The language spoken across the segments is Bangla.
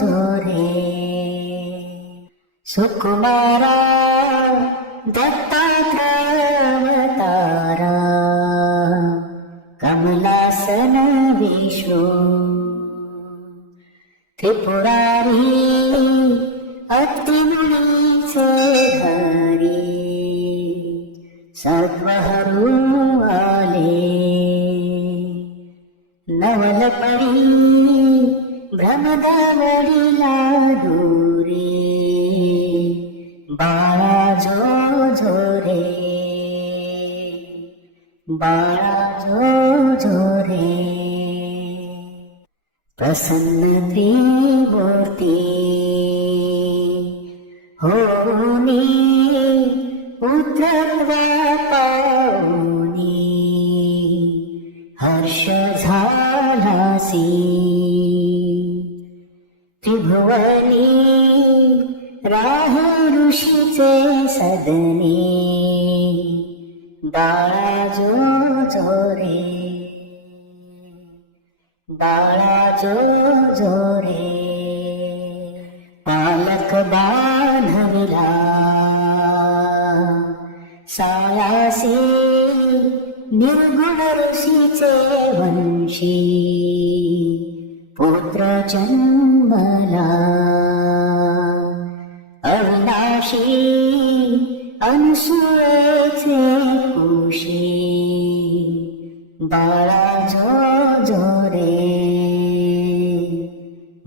জোরে। সুকুমার দত্তাত্রাতার কমলাসন বিষ্ণু। ত্রিপুরারি অতিমণি সে হরি সর্বহরু আলে। নবল পড়ি গঙ্গাবলী লাগুরে বাড়া ঝো ঝোরে বাড়া ঝো ঝোরে প্রসন্ন ত্রিমূর্তি হোনি পুত্রবা পাওনি হর্ষ ঝালাসী त्रिभुवनी राहू ऋषीचे सदने बाळा जो जो रे बाळा जो जो रे पालक बांधविला सायासे निर्गुण ऋषीचे वंशी पुत्र जन्मला अविनाशी अनसुयेचे कुशी बाळा जो जो रे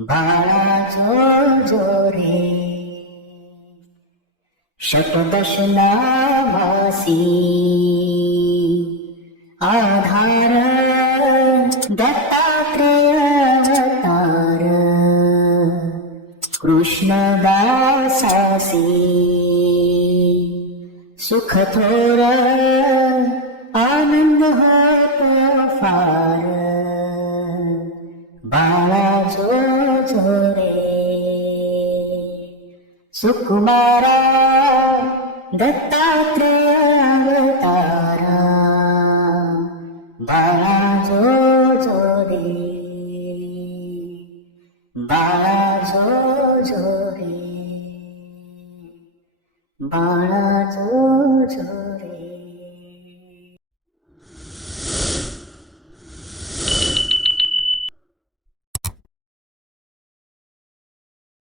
बाळा जो जो रे शतदशनामासी आधार કૃષ્ણદાસી સુખ થોરા આનંદ હોતા ફાર બાળા જો જો રે સુકુમારા દત્તાત્રેય અવતારા બાળા જો જો ঝরে বাড়া